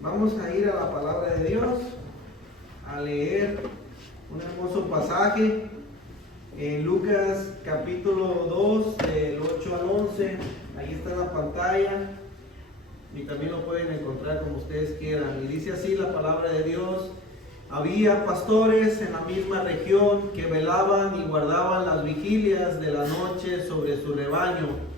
Vamos a ir a la palabra de Dios, a leer un hermoso pasaje en Lucas capítulo 2, del 8 al 11. Ahí está en la pantalla y también lo pueden encontrar como ustedes quieran. Y dice así la palabra de Dios: había pastores en la misma región que velaban y guardaban las vigilias de la noche sobre su rebaño.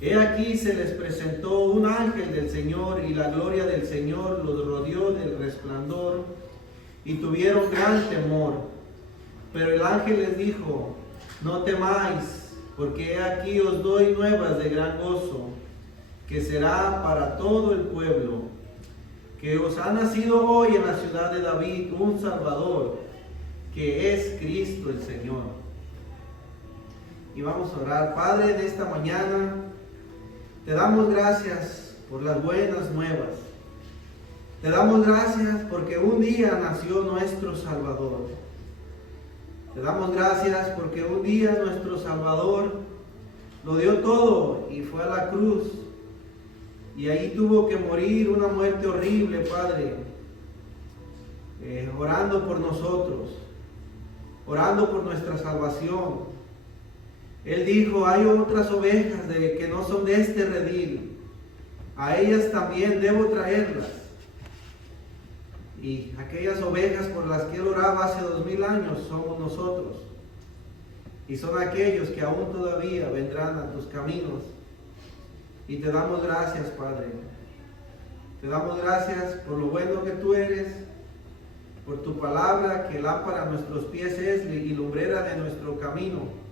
He aquí se les presentó un ángel del Señor, y la gloria del Señor los rodeó del resplandor, y tuvieron gran temor. Pero el ángel les dijo: no temáis, porque he aquí os doy nuevas de gran gozo, que será para todo el pueblo, que os ha nacido hoy en la ciudad de David un Salvador, que es Cristo el Señor. Y vamos a orar. Padre, en esta mañana te damos gracias por las buenas nuevas. Te damos gracias porque un día nació nuestro Salvador. Te damos gracias porque un día nuestro Salvador lo dio todo y fue a la cruz. Y ahí tuvo que morir una muerte horrible, Padre, orando por nosotros, orando por nuestra salvación. Él dijo: hay otras ovejas que no son de este redil, a ellas también debo traerlas. Y aquellas ovejas por las que Él oraba hace 2000 años somos nosotros, y son aquellos que aún todavía vendrán a tus caminos. Y te damos gracias, Padre. Te damos gracias por lo bueno que tú eres, por tu palabra, que lámpara a nuestros pies es y lumbrera de nuestro camino.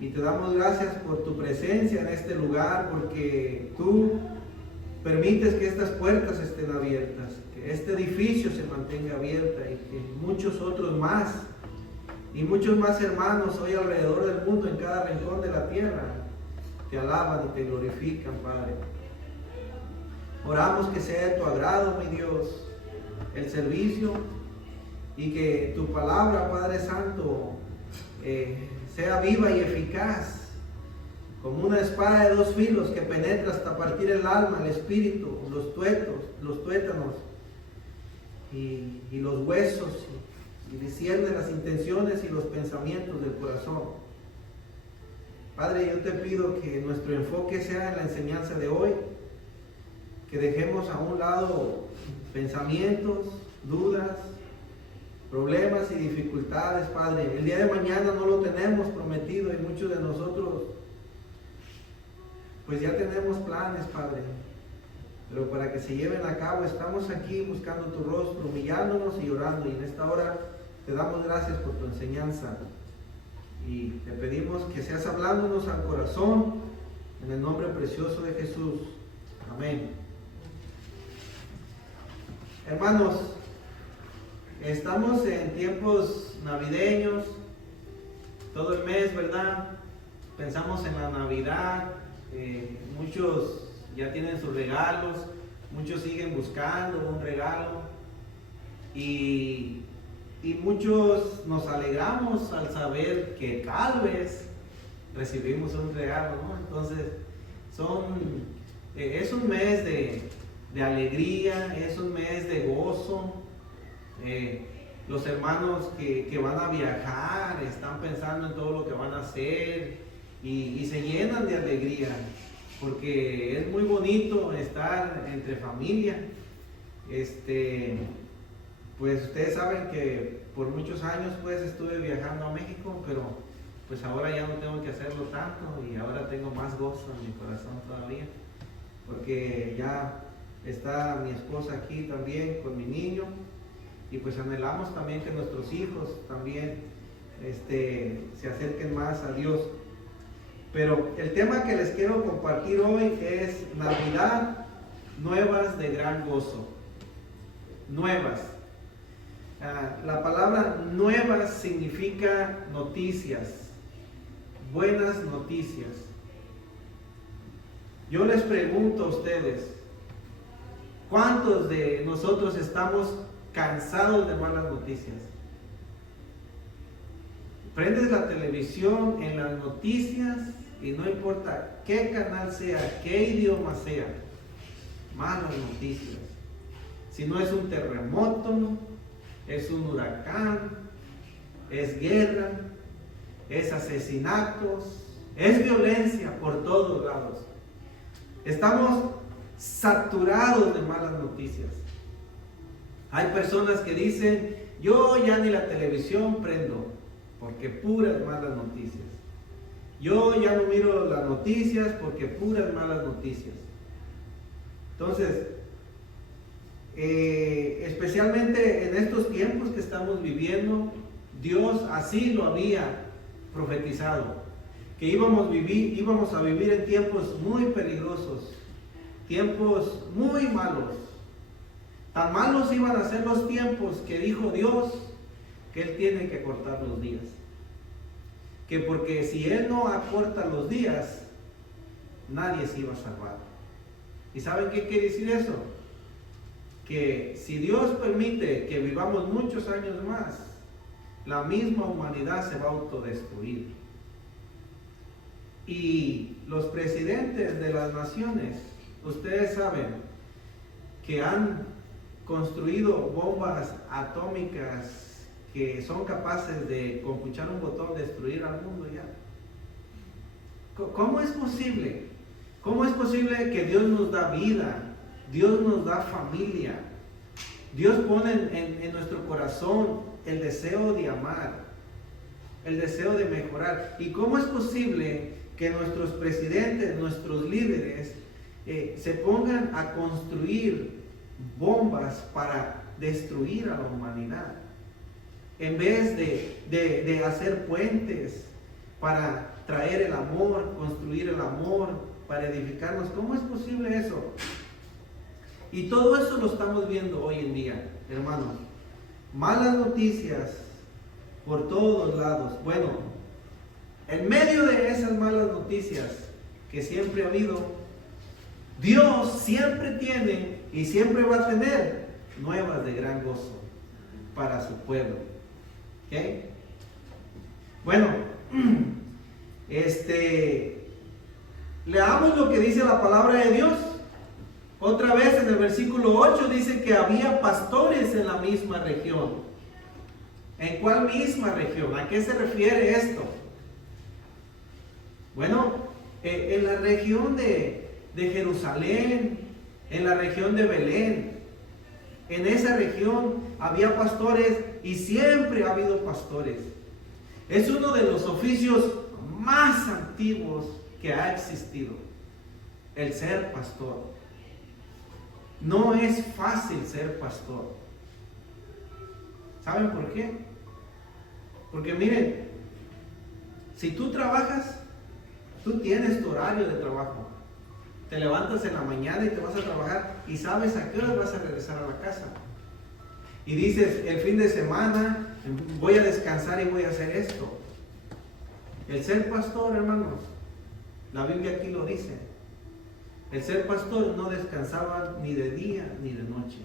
Y te damos gracias por tu presencia en este lugar, porque tú permites que estas puertas estén abiertas, que este edificio se mantenga abierto, y que muchos otros más, y muchos más hermanos hoy alrededor del mundo, en cada rincón de la tierra, te alaban y te glorifican, Padre. Oramos que sea de tu agrado, mi Dios, el servicio, y que tu palabra, Padre Santo, sea viva y eficaz, como una espada de 2 filos que penetra hasta partir el alma, el espíritu, los tuétanos y los huesos, y discierne las intenciones y los pensamientos del corazón. Padre, yo te pido que nuestro enfoque sea en la enseñanza de hoy, que dejemos a un lado pensamientos, dudas, problemas y dificultades, Padre. El día de mañana no lo tenemos prometido, y muchos de nosotros pues ya tenemos planes, Padre, pero para que se lleven a cabo estamos aquí buscando tu rostro, humillándonos y orando. Y en esta hora te damos gracias por tu enseñanza, y te pedimos que seas hablándonos al corazón, en el nombre precioso de Jesús. Amén. Hermanos, estamos en tiempos navideños, todo el mes, ¿verdad? Pensamos en la Navidad, muchos ya tienen sus regalos, muchos siguen buscando un regalo, y muchos nos alegramos al saber que tal vez recibimos un regalo, ¿no? Entonces, es un mes de alegría, es un mes de gozo. Los hermanos que van a viajar están pensando en todo lo que van a hacer, y se llenan de alegría, porque es muy bonito estar entre familia. Pues ustedes saben que por muchos años pues estuve viajando a México, pero pues ahora ya no tengo que hacerlo tanto, y ahora tengo más gozo en mi corazón todavía, porque ya está mi esposa aquí también con mi niño. Y pues anhelamos también que nuestros hijos también se acerquen más a Dios. Pero el tema que les quiero compartir hoy es Navidad, nuevas de gran gozo. Nuevas. La palabra nuevas significa noticias, buenas noticias. Yo les pregunto a ustedes, ¿cuántos de nosotros estamos cansados de malas noticias? Prendes la televisión, en las noticias y no importa qué canal sea, qué idioma sea, malas noticias. Si no es un terremoto, es un huracán, es guerra, es asesinatos, es violencia por todos lados. Estamos saturados de malas noticias. Hay personas que dicen, yo ya ni la televisión prendo, porque puras malas noticias. Yo ya no miro las noticias porque puras malas noticias. Entonces, especialmente en estos tiempos que estamos viviendo, Dios así lo había profetizado, que íbamos a vivir en tiempos muy peligrosos, tiempos muy malos. Tan malos iban a ser los tiempos que dijo Dios que Él tiene que cortar los días. Que porque si Él no acorta los días, nadie se iba a salvar. ¿Y saben qué quiere decir eso? Que si Dios permite que vivamos muchos años más, la misma humanidad se va a autodestruir. Y los presidentes de las naciones, ustedes saben que han construido bombas atómicas que son capaces de, con puchar un botón, destruir al mundo ya. ¿Cómo es posible? ¿Cómo es posible que Dios nos da vida? Dios nos da familia. Dios pone en nuestro corazón el deseo de amar, el deseo de mejorar. ¿Y cómo es posible que nuestros presidentes, nuestros líderes, se pongan a construir bombas para destruir a la humanidad, en vez de hacer puentes para traer el amor, construir el amor, para edificarnos? ¿Cómo es posible eso? Y todo eso lo estamos viendo hoy en día, hermanos. Malas noticias por todos lados. Bueno, en medio de esas malas noticias que siempre ha habido, Dios siempre tiene y siempre va a tener nuevas de gran gozo para su pueblo. ¿Okay? Bueno, leamos lo que dice la palabra de Dios. Otra vez en el versículo 8 dice que había pastores en la misma región. ¿En cuál misma región? ¿A qué se refiere esto? Bueno, en la región de Jerusalén, en la región de Belén. En esa región había pastores y siempre ha habido pastores. Es uno de los oficios más antiguos que ha existido, el ser pastor. No es fácil ser pastor. ¿Saben por qué? Porque miren, si tú trabajas, tú tienes tu horario de trabajo. Te levantas en la mañana y te vas a trabajar y sabes a qué hora vas a regresar a la casa. Y dices, el fin de semana voy a descansar y voy a hacer esto. El ser pastor, hermanos, la Biblia aquí lo dice. El ser pastor no descansaba ni de día ni de noche.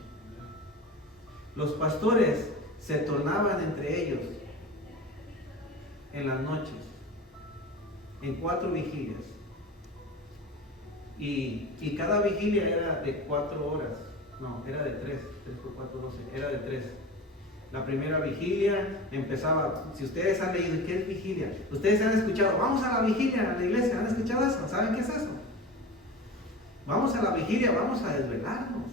Los pastores se tornaban entre ellos en las noches, en 4 vigilias. Y cada vigilia era de 4 horas. No, era de 3 por 4, 12. Era de 3. La primera vigilia empezaba, si ustedes han leído, ¿qué es vigilia? Ustedes han escuchado, vamos a la vigilia a la iglesia, ¿han escuchado eso? ¿Saben qué es eso? Vamos a la vigilia, vamos a desvelarnos,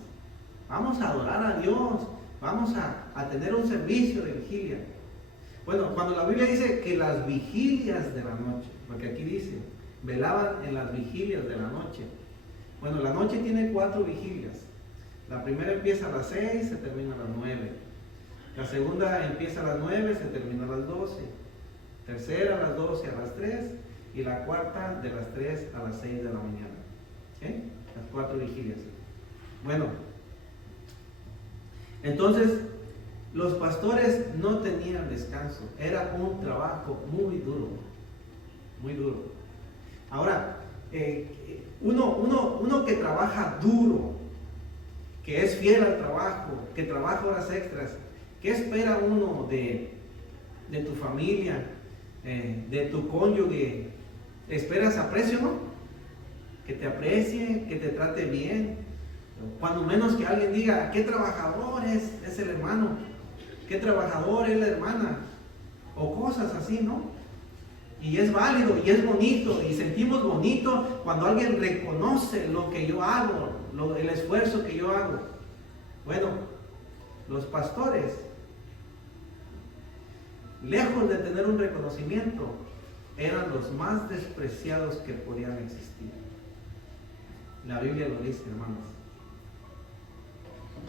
vamos a adorar a Dios, vamos a tener un servicio de vigilia. Bueno, cuando la Biblia dice que las vigilias de la noche, porque aquí dice, velaban en las vigilias de la noche. Bueno, la noche tiene 4 vigilias. La primera empieza a las 6, se termina a las 9. La segunda empieza a las 9, se termina a las 12. Tercera a las 12, a las 3. Y la cuarta de las 3 a las 6 de la mañana. ¿Okay? Las 4 vigilias. Bueno, entonces los pastores no tenían descanso. Era un trabajo muy duro. Muy duro. Ahora, uno que trabaja duro, que es fiel al trabajo, que trabaja horas extras, ¿qué espera uno de tu familia, de tu cónyuge, Esperas aprecio, ¿no? Que te aprecie, que te trate bien. Cuando menos que alguien diga, qué trabajador es el hermano, qué trabajador es la hermana, o cosas así, ¿no? Y es válido y es bonito, y sentimos bonito cuando alguien reconoce lo que yo hago, el esfuerzo que yo hago. Bueno, los pastores, lejos de tener un reconocimiento, eran los más despreciados que podían existir. La Biblia lo dice, hermanos.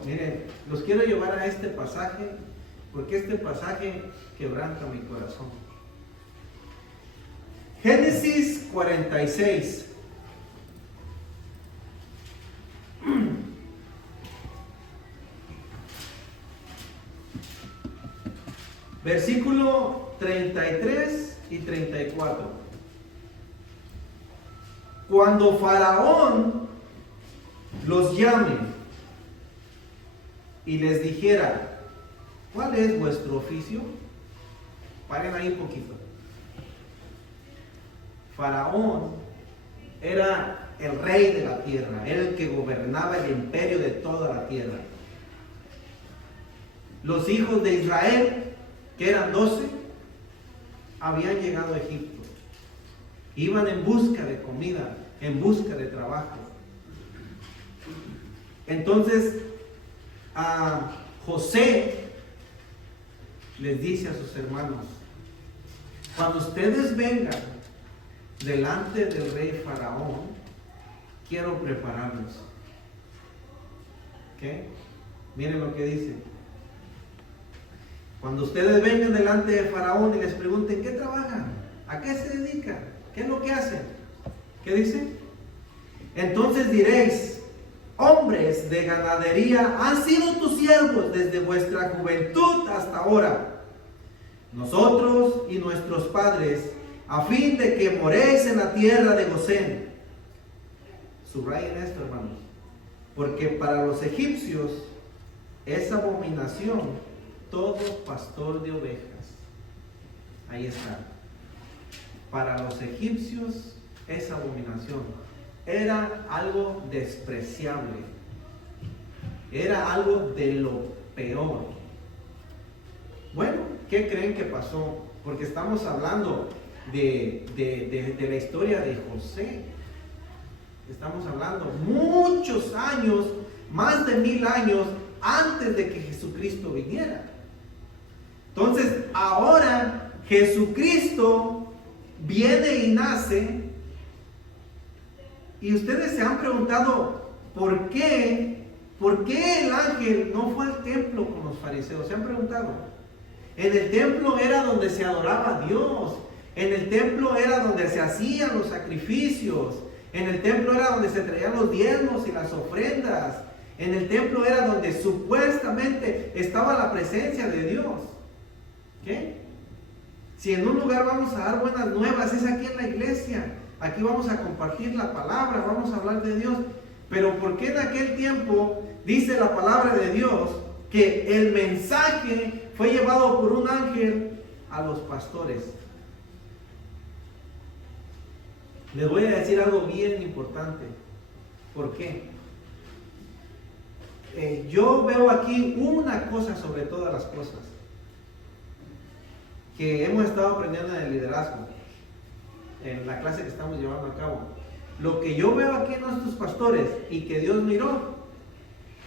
Miren, los quiero llevar a este pasaje, porque este pasaje quebranta mi corazón. Génesis 46. Versículo 33 y 34. Cuando Faraón los llame y les dijera, ¿cuál es vuestro oficio? Paren ahí un poquito. Faraón era el rey de la tierra, era el que gobernaba el imperio de toda la tierra. Los hijos de Israel, que eran 12, habían llegado a Egipto. Iban en busca de comida, en busca de trabajo. Entonces, a José les dice a sus hermanos, cuando ustedes vengan delante del rey Faraón, quiero prepararlos. ¿Qué? Miren lo que dice. Cuando ustedes vengan delante de Faraón y les pregunten, ¿qué trabajan? ¿A qué se dedican? ¿Qué es lo que hacen? ¿Qué dice? Entonces diréis, hombres de ganadería han sido tus siervos desde vuestra juventud hasta ahora. Nosotros y nuestros padres, a fin de que moréis en la tierra de Gosén. Subrayen esto, hermanos, porque para los egipcios es abominación todo pastor de ovejas. Ahí está. Para los egipcios es abominación. Era algo despreciable. Era algo de lo peor. Bueno, ¿qué creen que pasó? Porque estamos hablando de la historia de José. Estamos hablando muchos años, más de 1000 años antes de que Jesucristo viniera. Entonces, ahora Jesucristo viene y nace. Y ustedes se han preguntado, ¿por qué el ángel no fue al templo con los fariseos? ¿Se han preguntado? En el templo era donde se adoraba a Dios. En el templo era donde se hacían los sacrificios. En el templo era donde se traían los diezmos y las ofrendas. En el templo era donde supuestamente estaba la presencia de Dios. ¿Qué? Si en un lugar vamos a dar buenas nuevas, es aquí en la iglesia. Aquí vamos a compartir la palabra, vamos a hablar de Dios. Pero ¿por qué en aquel tiempo dice la palabra de Dios que el mensaje fue llevado por un ángel a los pastores? Les voy a decir algo bien importante. ¿Por qué? Yo veo aquí una cosa sobre todas las cosas que hemos estado aprendiendo en el liderazgo, en la clase que estamos llevando a cabo. Lo que yo veo aquí en nuestros pastores y que Dios miró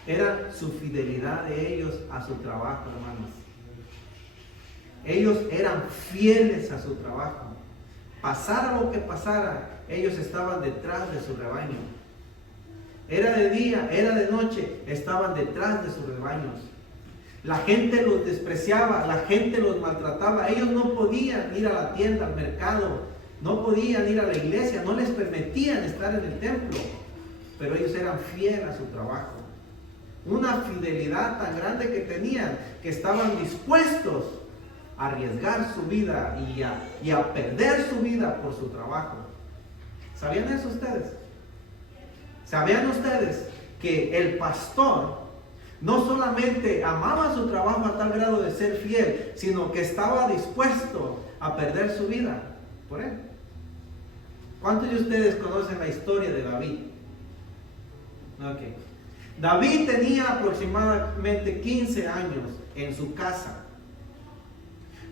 era su fidelidad de ellos a su trabajo, hermanos. Ellos eran fieles a su trabajo. Pasara lo que pasara, ellos estaban detrás de su rebaño. Era de día, era de noche, estaban detrás de sus rebaños. La gente los despreciaba, la gente los maltrataba. Ellos no podían ir a la tienda, al mercado, no podían ir a la iglesia, no les permitían estar en el templo. Pero ellos eran fieles a su trabajo. Una fidelidad tan grande que tenían, que estaban dispuestos a arriesgar su vida y a perder su vida por su trabajo. ¿Sabían eso ustedes? ¿Sabían ustedes que el pastor no solamente amaba su trabajo a tal grado de ser fiel, sino que estaba dispuesto a perder su vida por él? ¿Cuántos de ustedes conocen la historia de David? Ok. David tenía aproximadamente 15 años en su casa.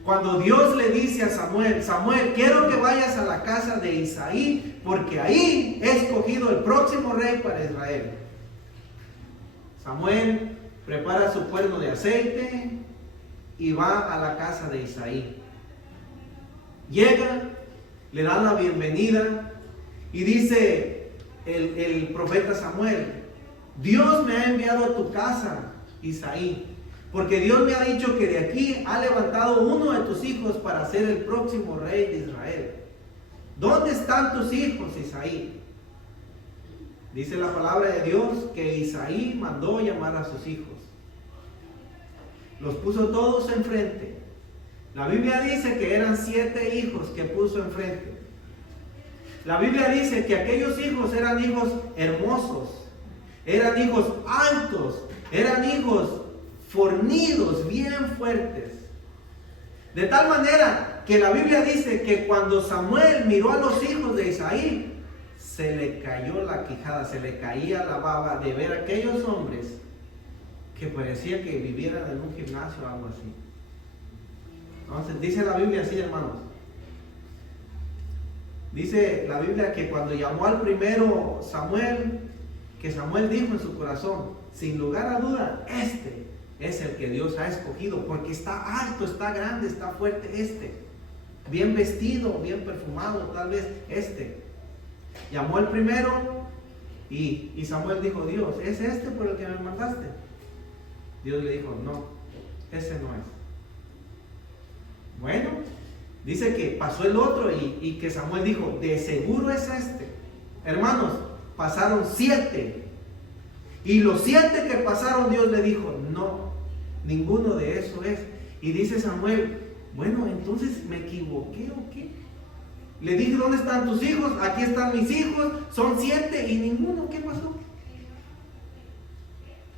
Cuando Dios le dice a Samuel, Samuel, quiero que vayas a la casa de Isaí, porque ahí he escogido el próximo rey para Israel. Samuel prepara su cuerno de aceite y va a la casa de Isaí. Llega, le dan la bienvenida y dice el profeta Samuel, Dios me ha enviado a tu casa, Isaí, porque Dios me ha dicho que de aquí ha levantado uno de tus hijos para ser el próximo rey de Israel. ¿Dónde están tus hijos, Isaí? Dice la palabra de Dios que Isaí mandó llamar a sus hijos. Los puso todos enfrente. La Biblia dice que eran 7 hijos que puso enfrente. La Biblia dice que aquellos hijos eran hijos hermosos, eran hijos altos, eran hijos fornidos, bien fuertes. De tal manera que la Biblia dice que cuando Samuel miró a los hijos de Isaí, se le cayó la quijada, se le caía la baba de ver a aquellos hombres que parecía que vivieran en un gimnasio o algo así. Entonces dice la Biblia así, hermanos. Dice la Biblia que cuando llamó al primero Samuel, que Samuel dijo en su corazón, sin lugar a duda, este es el que Dios ha escogido, porque está alto, está grande, está fuerte bien vestido, bien perfumado, tal vez Llamó al primero y Samuel dijo, Dios, ¿es este por el que me mandaste? Dios le dijo, no, ese no es. Bueno, dice que pasó el otro y que Samuel dijo, de seguro es este. Hermanos, pasaron 7. Y los 7 que pasaron, Dios le dijo, no, ninguno de eso es. Y dice Samuel, bueno, entonces me equivoqué o qué. Le dije, ¿dónde están tus hijos? Aquí están mis hijos, son 7 y ninguno, ¿qué pasó?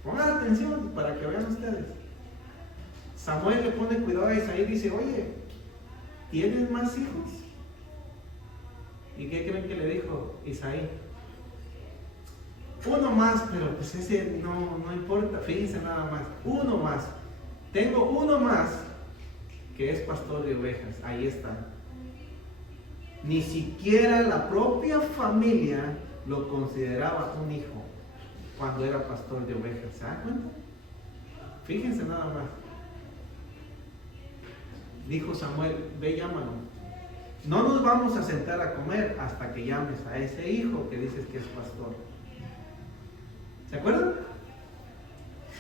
Pongan atención para que vean ustedes. Samuel le pone cuidado a Isaí y dice, oye, ¿tienes más hijos? ¿Y qué creen que le dijo Isaí? Uno más, pero pues ese no importa, fíjense nada más, uno más. Tengo uno más que es pastor de ovejas, ahí está. Ni siquiera la propia familia lo consideraba un hijo cuando era pastor de ovejas. ¿Se dan cuenta? Fíjense nada más. Dijo Samuel, ve, llámalo. No nos vamos a sentar a comer hasta que llames a ese hijo que dices que es pastor. ¿Se acuerdan?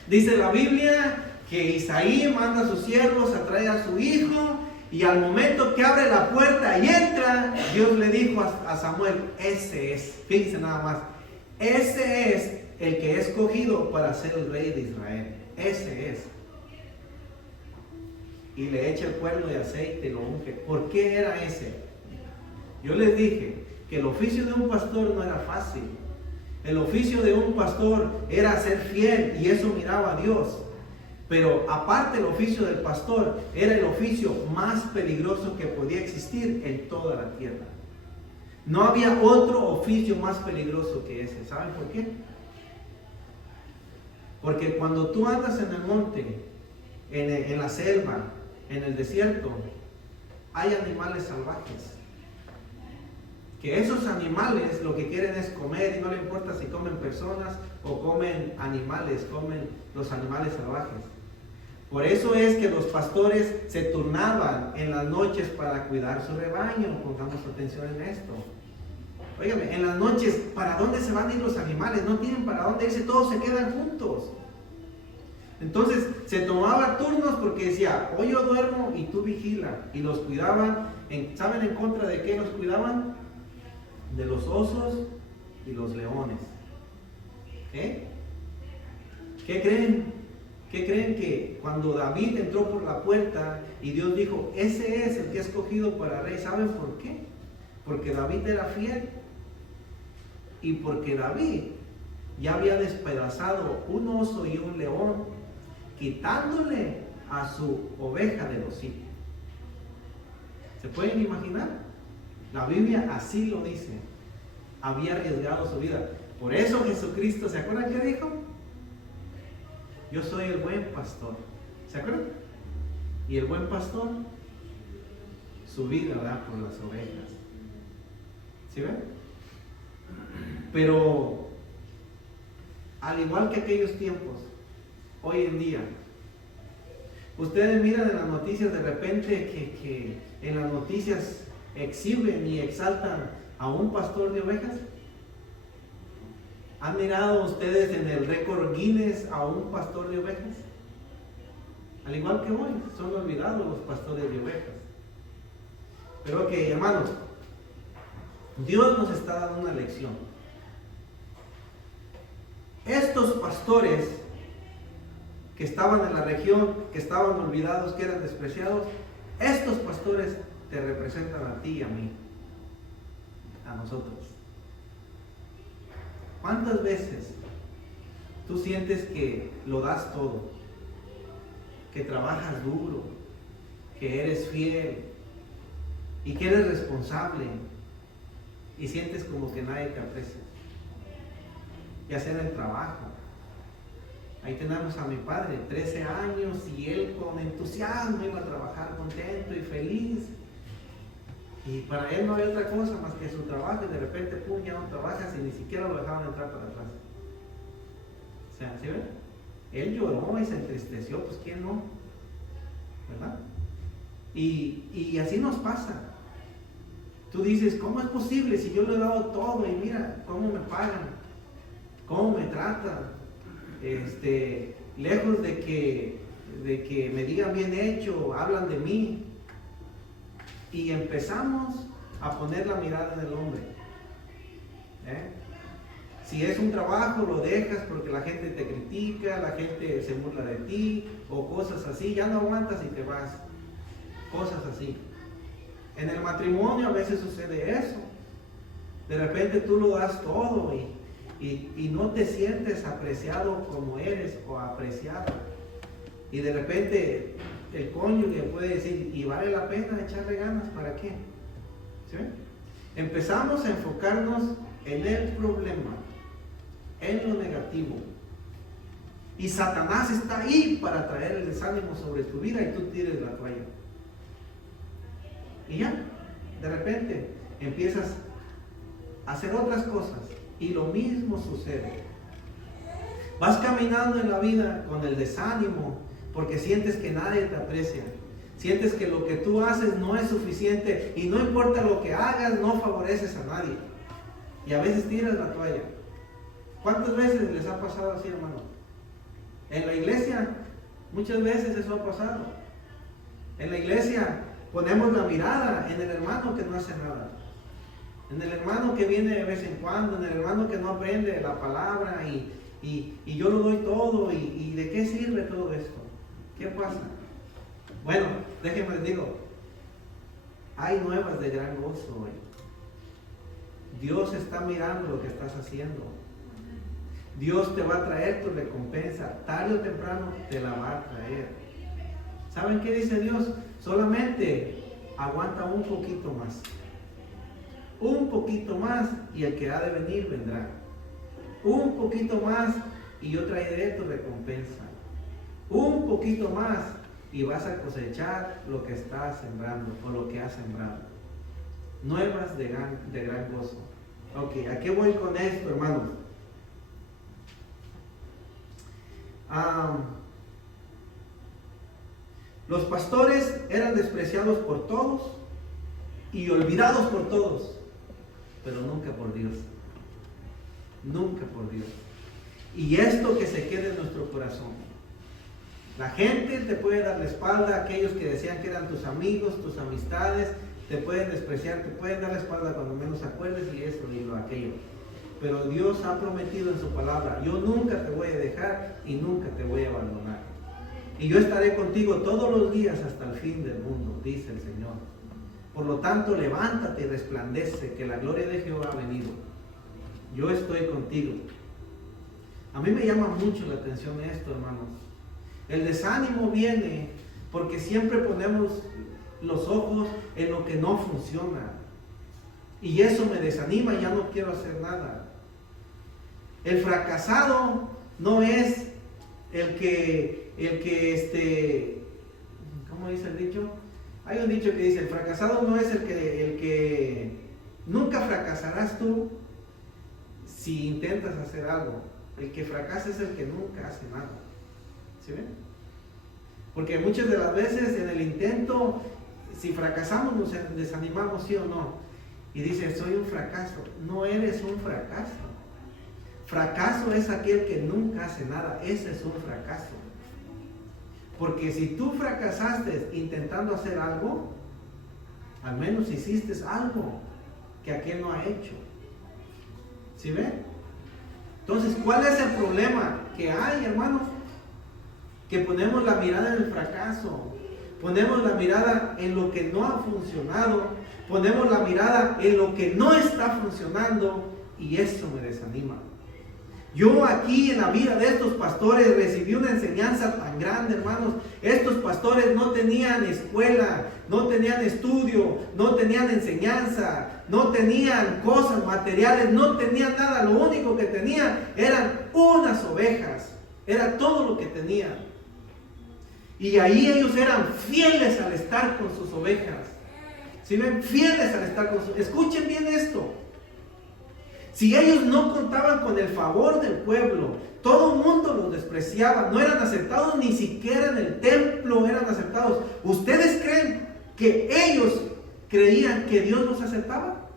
Dice la Biblia que Isaí manda a sus siervos a traer a su hijo. Y al momento que abre la puerta y entra, Dios le dijo a Samuel, ese es, fíjense nada más, ese es el que he escogido para ser el rey de Israel, ese es. Y le echa el cuerno de aceite y lo unge. ¿Por qué era ese? Yo les dije que el oficio de un pastor no era fácil. El oficio de un pastor era ser fiel y eso miraba a Dios. Pero aparte el oficio del pastor era el oficio más peligroso que podía existir en toda la tierra. No había otro oficio más peligroso que ese. ¿Saben por qué? Porque cuando tú andas en el monte, en la selva, en el desierto, hay animales salvajes. Que esos animales lo que quieren es comer y no le importa si comen personas o comen animales, comen los animales salvajes. Por eso es que los pastores se turnaban en las noches para cuidar su rebaño. Pongamos atención en esto. Óigame, en las noches, ¿para dónde se van a ir los animales? No tienen para dónde irse, todos se quedan juntos. Entonces se tomaba turnos porque decía, hoy yo duermo y tú vigila. Y los cuidaban, ¿saben en contra de qué los cuidaban? De los osos y los leones. ¿Qué creen? ¿Qué creen que cuando David entró por la puerta y Dios dijo, ese es el que he escogido para rey? ¿Saben por qué? Porque David era fiel y porque David ya había despedazado un oso y un león, quitándole a su oveja del hocico. ¿Se pueden imaginar? La Biblia así lo dice. Había arriesgado su vida. Por eso Jesucristo, ¿se acuerdan qué dijo? Yo soy el buen pastor. ¿Se acuerdan? Y el buen pastor, su vida da por las ovejas. ¿Sí ven? Pero, al igual que aquellos tiempos, hoy en día, ustedes miran en las noticias de repente que en las noticias exhiben y exaltan a un pastor de ovejas. ¿Han mirado ustedes en el récord Guinness a un pastor de ovejas? Al igual que hoy, son olvidados los pastores de ovejas. Pero ok, hermanos, Dios nos está dando una lección. Estos pastores que estaban en la región, que estaban olvidados, que eran despreciados, estos pastores te representan a ti y a mí, a nosotros. ¿Cuántas veces tú sientes que lo das todo? Que trabajas duro, que eres fiel y que eres responsable y sientes como que nadie te aprecia, ya sea en el trabajo. Ahí tenemos a mi padre, 13 años, y él con entusiasmo iba a trabajar contento y feliz, y para él no había otra cosa más que su trabajo, y de repente pum, ya no trabajas y ni siquiera lo dejaban entrar para atrás. O sea, ¿sí ven? Él lloró y se entristeció, pues ¿quién no? ¿Verdad? Y así nos pasa. Tú dices, ¿cómo es posible si yo le he dado todo y mira cómo me pagan? ¿Cómo me tratan? Lejos de que me digan bien hecho, hablan de mí. Y empezamos a poner la mirada en el hombre. Si es un trabajo, lo dejas porque la gente te critica, la gente se burla de ti, o cosas así, ya no aguantas y te vas. Cosas así. En el matrimonio a veces sucede eso. De repente tú lo das todo y no te sientes apreciado como eres o apreciado. Y de repente el cónyuge puede decir, ¿y vale la pena echarle ganas? ¿Para qué? ¿Sí? Empezamos a enfocarnos en el problema, en lo negativo. Y Satanás está ahí para traer el desánimo sobre tu vida y tú tires la toalla. Y ya, de repente empiezas a hacer otras cosas y lo mismo sucede. Vas caminando en la vida con el desánimo porque sientes que nadie te aprecia. Sientes que lo que tú haces no es suficiente y no importa lo que hagas, no favoreces a nadie. Y a veces tiras la toalla. ¿Cuántas veces les ha pasado así, hermano? En la iglesia, muchas veces eso ha pasado. En la iglesia ponemos la mirada en el hermano que no hace nada. En el hermano que viene de vez en cuando, en el hermano que no aprende la palabra y yo lo doy todo. ¿Y de qué sirve todo esto? ¿Qué pasa? Bueno, déjenme les digo, hay nuevas de gran gozo hoy. Dios está mirando lo que estás haciendo. Dios te va a traer tu recompensa. Tarde o temprano te la va a traer. ¿Saben qué dice Dios? Solamente aguanta un poquito más. Un poquito más y el que ha de venir vendrá. Un poquito más y yo traeré tu recompensa. Un poquito más y vas a cosechar lo que estás sembrando o lo que has sembrado. Nuevas de gran gozo. Ok, ¿a qué voy con esto, hermanos? Los pastores eran despreciados por todos y olvidados por todos, pero nunca por Dios. Nunca por Dios. Y esto que se quede en nuestro corazón. La gente te puede dar la espalda, aquellos que decían que eran tus amigos, tus amistades, te pueden despreciar, te pueden dar la espalda cuando menos acuerdes y esto y lo aquello. Pero Dios ha prometido en su palabra, yo nunca te voy a dejar y nunca te voy a abandonar. Y yo estaré contigo todos los días hasta el fin del mundo, dice el Señor. Por lo tanto, levántate y resplandece, que la gloria de Jehová ha venido. Yo estoy contigo. A mí me llama mucho la atención esto, hermanos. El desánimo viene porque siempre ponemos los ojos en lo que no funciona. y eso me desanima y ya no quiero hacer nada. El fracasado no es el que ¿cómo dice el dicho? Hay un dicho que dice, el fracasado no es el que nunca fracasarás tú si intentas hacer algo. El que fracasa es el que nunca hace nada. ¿Sí ven? Porque muchas de las veces en el intento, si fracasamos nos desanimamos, ¿sí o no? Y dice, soy un fracaso. No eres un fracaso. Fracaso es aquel que nunca hace nada. Ese es un fracaso. Porque si tú fracasaste intentando hacer algo, al menos hiciste algo que aquel no ha hecho. ¿Sí ven? Entonces, ¿cuál es el problema que hay, hermanos? Que ponemos la mirada en el fracaso, ponemos la mirada en lo que no ha funcionado, ponemos la mirada en lo que no está funcionando, y eso me desanima. Yo aquí en la vida de estos pastores recibí una enseñanza tan grande, hermanos. Estos pastores no tenían escuela, no tenían estudio, no tenían enseñanza, no tenían cosas materiales, no tenían nada. Lo único que tenían eran unas ovejas. Era todo lo que tenían. Y ahí ellos eran fieles al estar con sus ovejas. ¿Sí ven? Fieles al estar con sus ovejas. Escuchen bien esto. Si ellos no contaban con el favor del pueblo, todo el mundo los despreciaba, no eran aceptados, ni siquiera en el templo eran aceptados. ¿Ustedes creen que ellos creían que Dios los aceptaba?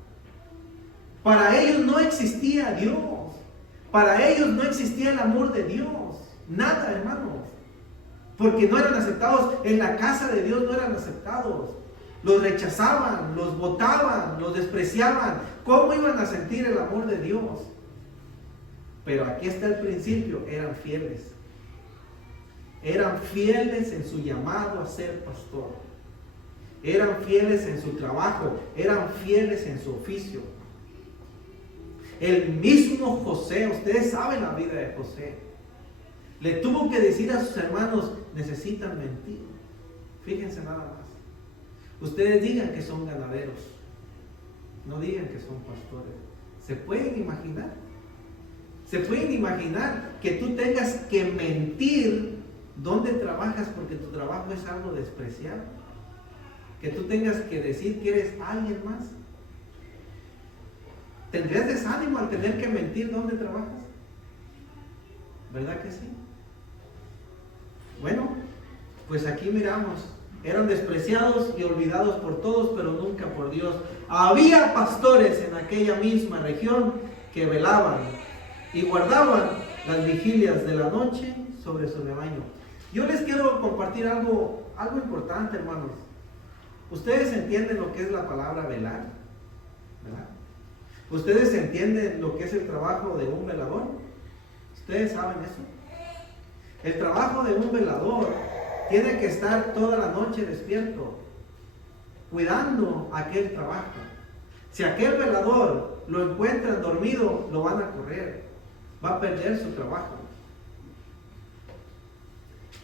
Para ellos no existía Dios. Para ellos no existía el amor de Dios. Nada, hermanos. Porque no eran aceptados. En la casa de Dios no eran aceptados. Los rechazaban, los botaban, los despreciaban. ¿Cómo iban a sentir el amor de Dios? Pero aquí está el principio, eran fieles. Eran fieles en su llamado a ser pastor. Eran fieles en su trabajo, eran fieles en su oficio. El mismo José, ustedes saben la vida de José, le tuvo que decir a sus hermanos, necesitan mentir. Fíjense nada más. Ustedes digan que son ganaderos, no digan que son pastores. ¿Se pueden imaginar? ¿Se pueden imaginar que tú tengas que mentir dónde trabajas porque tu trabajo es algo despreciado? Que tú tengas que decir que eres alguien más. ¿Tendrías desánimo al tener que mentir dónde trabajas? ¿Verdad que sí? Bueno, pues aquí miramos. Eran despreciados y olvidados por todos, pero nunca por Dios. Había pastores en aquella misma región que velaban y guardaban las vigilias de la noche sobre su rebaño. Yo les quiero compartir algo importante, hermanos. ¿Ustedes entienden lo que es la palabra velar? ¿Verdad? ¿Ustedes entienden lo que es el trabajo de un velador? ¿Ustedes saben eso? El trabajo de un velador tiene que estar toda la noche despierto, cuidando aquel trabajo. Si aquel velador lo encuentran dormido, lo van a correr, va a perder su trabajo.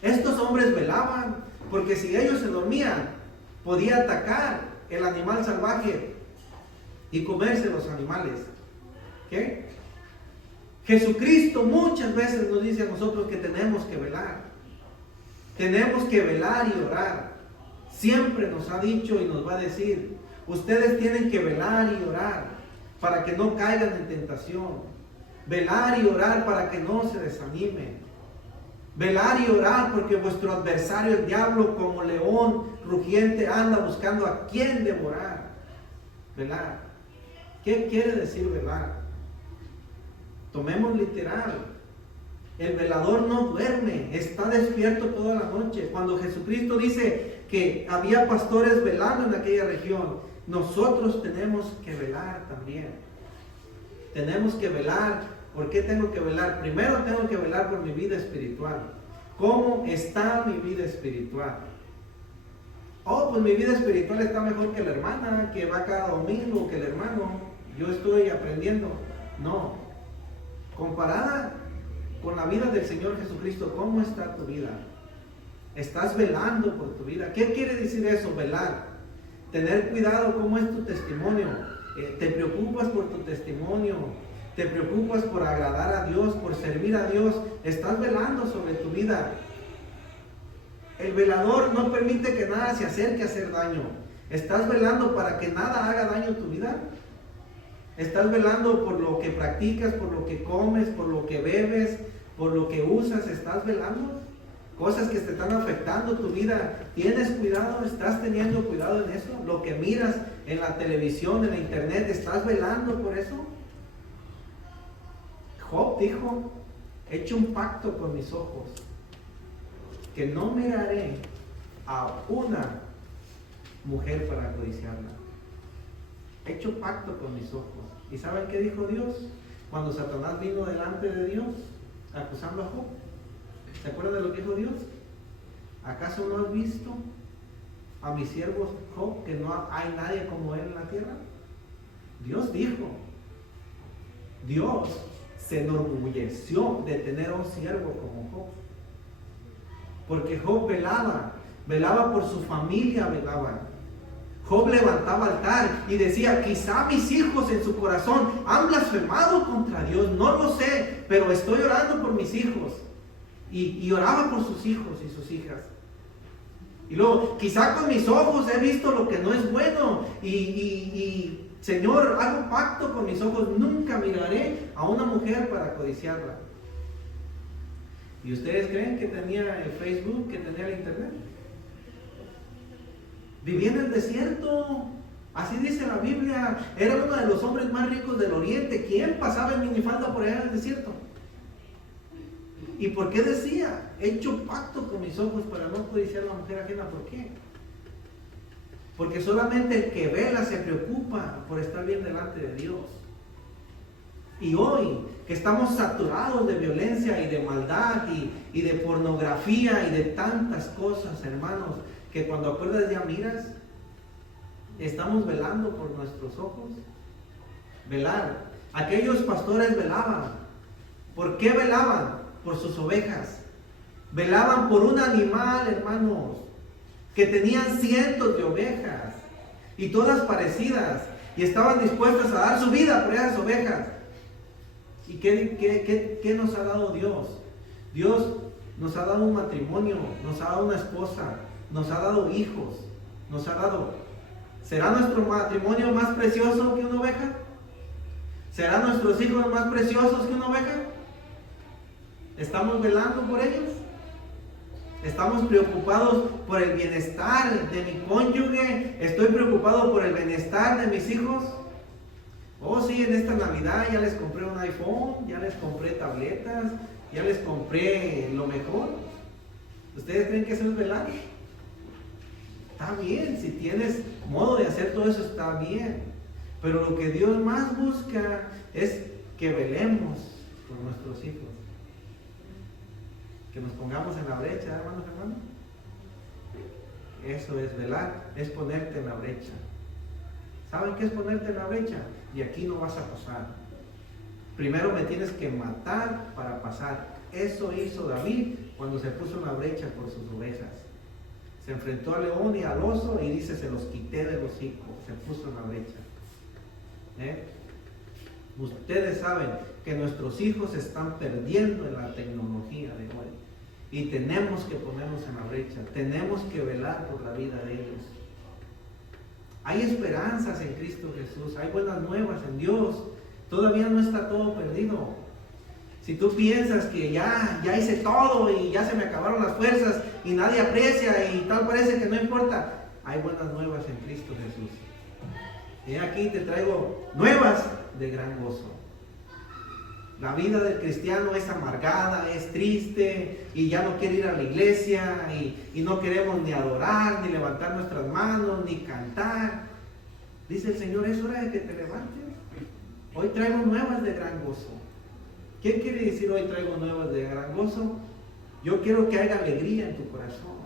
Estos hombres velaban, porque si ellos se dormían, podía atacar el animal salvaje y comerse los animales. ¿Qué? Jesucristo muchas veces nos dice a nosotros que tenemos que velar. Tenemos que velar y orar. Siempre nos ha dicho y nos va a decir, ustedes tienen que velar y orar para que no caigan en tentación. Velar y orar para que no se desanimen. Velar y orar porque vuestro adversario, el diablo, como león rugiente, anda buscando a quien devorar. Velar. ¿Qué quiere decir velar? Tomemos literal. El velador no duerme, está despierto toda la noche. Cuando Jesucristo dice que había pastores velando en aquella región, nosotros tenemos que velar también. Tenemos que velar. ¿Por qué tengo que velar? Primero tengo que velar por mi vida espiritual. ¿Cómo está mi vida espiritual? Oh, pues mi vida espiritual está mejor que la hermana que va cada domingo, que el hermano. Yo estoy aprendiendo. No. Comparada con la vida del Señor Jesucristo, ¿cómo está tu vida? ¿Estás velando por tu vida? ¿Qué quiere decir eso, velar? Tener cuidado, ¿cómo es tu testimonio? te preocupas por tu testimonio, te preocupas por agradar a Dios, por servir a Dios, estás velando sobre tu vida. El velador no permite que nada se acerque a hacer daño. ¿Estás velando para que nada haga daño en tu vida? ¿Estás velando por lo que practicas, por lo que comes, por lo que bebes, por lo que usas? ¿Estás velando? Cosas que te están afectando tu vida. ¿Tienes cuidado? ¿Estás teniendo cuidado en eso? Lo que miras en la televisión, en la internet, ¿estás velando por eso? Job dijo, he hecho un pacto con mis ojos, que no miraré a una mujer para codiciarla. He hecho pacto con mis ojos. ¿Y saben qué dijo Dios? Cuando Satanás vino delante de Dios acusando a Job, ¿se acuerdan de lo que dijo Dios? ¿Acaso no has visto a mi siervo Job, que no hay nadie como él en la tierra? Dios dijo. Dios se enorgulleció de tener un siervo como Job. Porque Job velaba por su familia, velaba. Job levantaba altar y decía, quizá mis hijos en su corazón han blasfemado contra Dios, no lo sé, pero estoy orando por mis hijos. Y oraba por sus hijos y sus hijas. Y luego, quizá con mis ojos he visto lo que no es bueno y Señor, hago pacto con mis ojos, nunca miraré a una mujer para codiciarla. ¿Y ustedes creen que tenía el Facebook, que tenía el internet? Vivía en el desierto, así dice la Biblia. Era uno de los hombres más ricos del oriente. ¿Quién pasaba en minifalda por allá en el desierto? ¿Y por qué decía? He hecho pacto con mis ojos para no codiciar a la mujer ajena. ¿Por qué? Porque solamente el que vela se preocupa por estar bien delante de Dios. Y hoy, que estamos saturados de violencia y de maldad y de pornografía y de tantas cosas, hermanos, que cuando acuerdas ya miras, estamos velando por nuestros ojos. Velar. Aquellos pastores velaban. ¿Por qué velaban? Por sus ovejas. Velaban por un animal, hermanos, que tenían cientos de ovejas y todas parecidas y estaban dispuestas a dar su vida por esas ovejas. ¿Y qué nos ha dado Dios? Dios nos ha dado un matrimonio, nos ha dado una esposa, nos ha dado hijos, nos ha dado. ¿Será nuestro matrimonio más precioso que una oveja? ¿Serán nuestros hijos más preciosos que una oveja? ¿Estamos velando por ellos? ¿Estamos preocupados por el bienestar de mi cónyuge? ¿Estoy preocupado por el bienestar de mis hijos? Oh, sí, en esta Navidad ya les compré un iPhone, ya les compré tabletas, ya les compré lo mejor. ¿Ustedes creen que eso es velar? Está bien, si tienes modo de hacer todo eso, está bien. Pero lo que Dios más busca es que velemos por nuestros hijos. Que nos pongamos en la brecha, hermanos. Eso es velar, es ponerte en la brecha. ¿Saben qué es ponerte en la brecha? Y aquí no vas a pasar. Primero me tienes que matar para pasar. Eso hizo David cuando se puso en la brecha por sus ovejas. Se enfrentó al león y al oso y dice, se los quité del hocico. Se puso en la brecha. Ustedes saben que nuestros hijos se están perdiendo en la tecnología de hoy. Y tenemos que ponernos en la brecha. Tenemos que velar por la vida de ellos. Hay esperanzas en Cristo Jesús. Hay buenas nuevas en Dios. Todavía no está todo perdido. Si tú piensas que ya hice todo y ya se me acabaron las fuerzas y nadie aprecia y tal parece que no importa, hay buenas nuevas en Cristo Jesús. Y aquí te traigo nuevas de gran gozo. La vida del cristiano es amargada, es triste y ya no quiere ir a la iglesia y no queremos ni adorar, ni levantar nuestras manos, ni cantar. Dice el Señor, es hora de que te levantes. Hoy traigo nuevas de gran gozo. ¿Qué quiere decir hoy traigo nuevas de gran gozo? Yo quiero que haya alegría en tu corazón.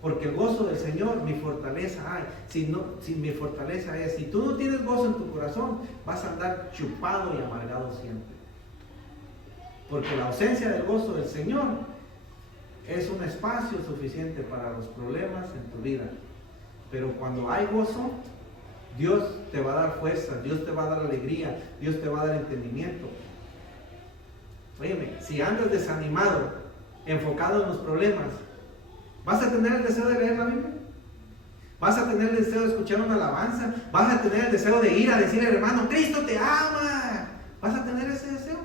Porque el gozo del Señor, mi fortaleza hay. Si mi fortaleza es, si tú no tienes gozo en tu corazón, vas a andar chupado y amargado siempre. Porque la ausencia del gozo del Señor es un espacio suficiente para los problemas en tu vida. Pero cuando hay gozo, Dios te va a dar fuerza, Dios te va a dar alegría, Dios te va a dar entendimiento. Óyeme, si andas desanimado, enfocado en los problemas, ¿vas a tener el deseo de leer la Biblia? ¿Vas a tener el deseo de escuchar una alabanza? ¿Vas a tener el deseo de ir a decirle al hermano, Cristo te ama? ¿Vas a tener ese deseo?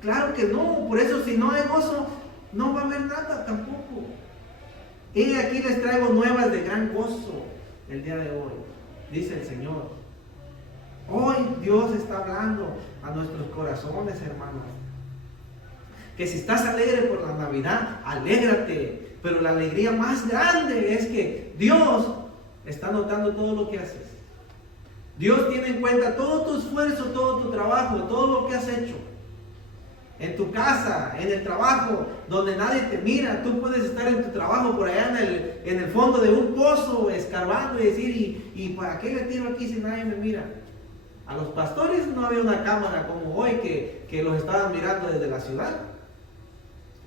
Claro que no. Por eso, si no hay gozo, no va a haber nada tampoco. Y aquí les traigo nuevas de gran gozo el día de hoy, dice el Señor. Hoy Dios está hablando a nuestros corazones, hermanos. Que si estás alegre por la Navidad, alégrate. Pero la alegría más grande es que Dios está notando todo lo que haces. Dios tiene en cuenta todo tu esfuerzo, todo tu trabajo, todo lo que has hecho. En tu casa, en el trabajo, donde nadie te mira, tú puedes estar en tu trabajo por allá en el fondo de un pozo, escarbando y decir, ¿y para qué le tiro aquí si nadie me mira? A los pastores no había una cámara como hoy que los estaban mirando desde la ciudad.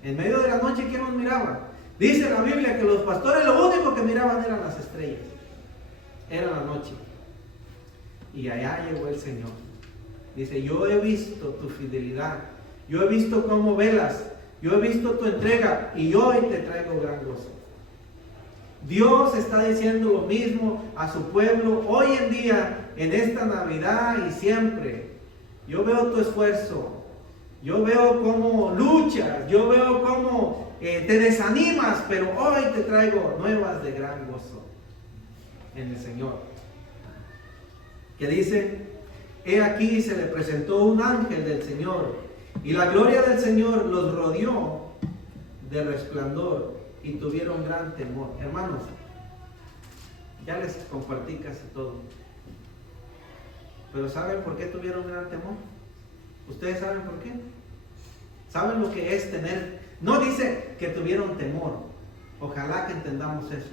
En medio de la noche, ¿quién los miraba? Dice la Biblia que los pastores lo único que miraban eran las estrellas. Era la noche. Y allá llegó el Señor. Dice, yo he visto tu fidelidad. Yo he visto cómo velas. Yo he visto tu entrega. Y hoy te traigo gran gozo. Dios está diciendo lo mismo a su pueblo hoy en día, en esta Navidad y siempre. Yo veo tu esfuerzo. Yo veo cómo luchas. Yo veo cómo te desanimas. Pero hoy te traigo nuevas de gran gozo en el Señor. Que dice, he aquí se le presentó un ángel del Señor, y la gloria del Señor los rodeó de resplandor, y tuvieron gran temor. Hermanos, ya les compartí casi todo. Pero ¿saben por qué tuvieron gran temor? ¿Ustedes saben por qué? ¿Saben lo que es tener? No dice que tuvieron temor. Ojalá que entendamos eso.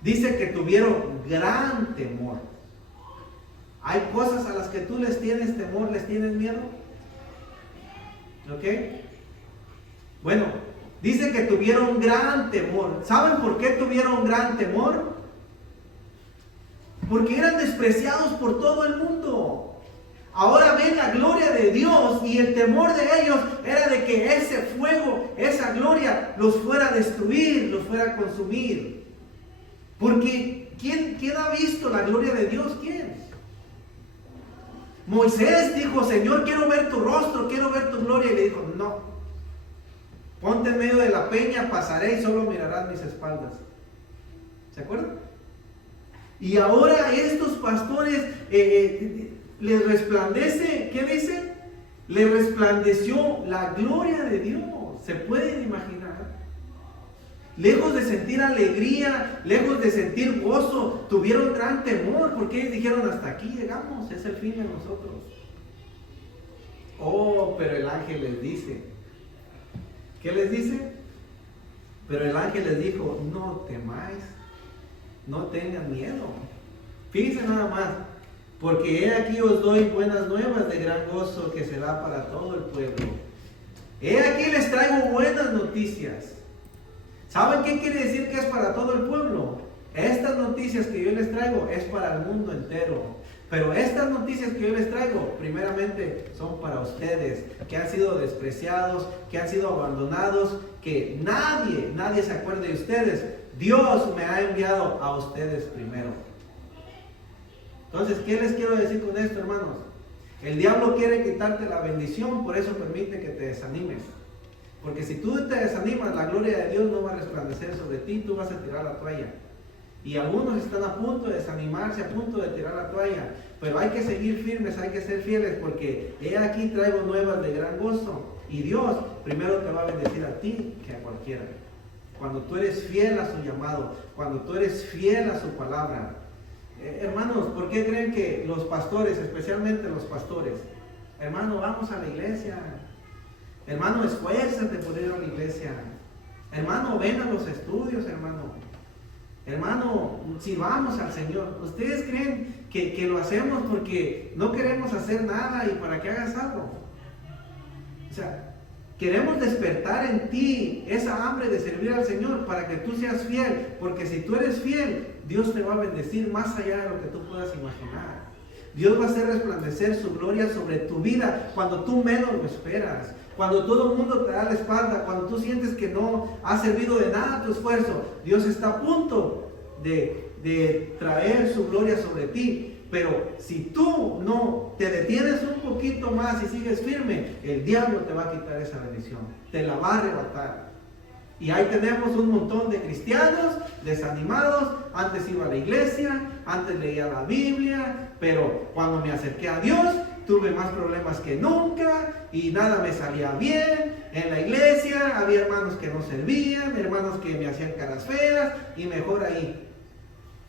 Dice que tuvieron gran temor. Hay cosas a las que tú les tienes temor, les tienes miedo. ¿Ok? Bueno, dice que tuvieron gran temor. ¿Saben por qué tuvieron gran temor? Porque eran despreciados por todo el mundo. Ahora ven la gloria de Dios y el temor de ellos era de que ese fuego, esa gloria los fuera a destruir, los fuera a consumir. Porque ¿quién ha visto la gloria de Dios? ¿Quién? Moisés dijo, Señor, quiero ver tu rostro, quiero ver tu gloria. Y le dijo, no, ponte en medio de la peña, pasaré y solo mirarás mis espaldas. ¿Se acuerdan? Y ahora estos pastores les resplandece, ¿qué dice? Les resplandeció la gloria de Dios. ¿Se pueden imaginar? Lejos de sentir alegría, lejos de sentir gozo, tuvieron gran temor, porque ellos dijeron, hasta aquí llegamos, es el fin de nosotros. Oh, pero el ángel les dice, ¿qué les dice? Pero el ángel les dijo, no temáis, no tengan miedo. Fíjense nada más, porque he aquí os doy buenas nuevas de gran gozo que será para todo el pueblo. He aquí les traigo buenas noticias. ¿Saben qué quiere decir que es para todo el pueblo? Estas noticias que yo les traigo es para el mundo entero. Pero estas noticias que yo les traigo, primeramente, son para ustedes, que han sido despreciados, que han sido abandonados, que nadie se acuerde de ustedes. Dios me ha enviado a ustedes primero. Entonces, ¿qué les quiero decir con esto, hermanos? El diablo quiere quitarte la bendición, por eso permite que te desanimes. Porque si tú te desanimas, la gloria de Dios no va a resplandecer sobre ti, tú vas a tirar la toalla. Y algunos están a punto de desanimarse, a punto de tirar la toalla. Pero hay que seguir firmes, hay que ser fieles, porque he aquí traigo nuevas de gran gozo. Y Dios primero te va a bendecir a ti que a cualquiera. Cuando tú eres fiel a su llamado, cuando tú eres fiel a su palabra. Hermanos, ¿por qué creen que los pastores, especialmente los pastores, hermano, vamos a la iglesia? Hermano, esfuérzate por ir a la iglesia. Hermano, ven a los estudios, hermano. Hermano, sirvamos al Señor. ¿Ustedes creen que lo hacemos porque no queremos hacer nada y para que hagas algo? O sea, queremos despertar en ti esa hambre de servir al Señor para que tú seas fiel. Porque si tú eres fiel, Dios te va a bendecir más allá de lo que tú puedas imaginar. Dios va a hacer resplandecer su gloria sobre tu vida cuando tú menos lo esperas. Cuando todo el mundo te da la espalda, cuando tú sientes que no ha servido de nada tu esfuerzo, Dios está a punto de traer su gloria sobre ti. Pero si tú no te detienes un poquito más y sigues firme, el diablo te va a quitar esa bendición, te la va a arrebatar. Y ahí tenemos un montón de cristianos desanimados. Antes iba a la iglesia, antes leía la Biblia, pero cuando me acerqué a Dios, tuve más problemas que nunca y nada me salía bien. En la iglesia había hermanos que no servían, hermanos que me hacían caras feas y mejor ahí.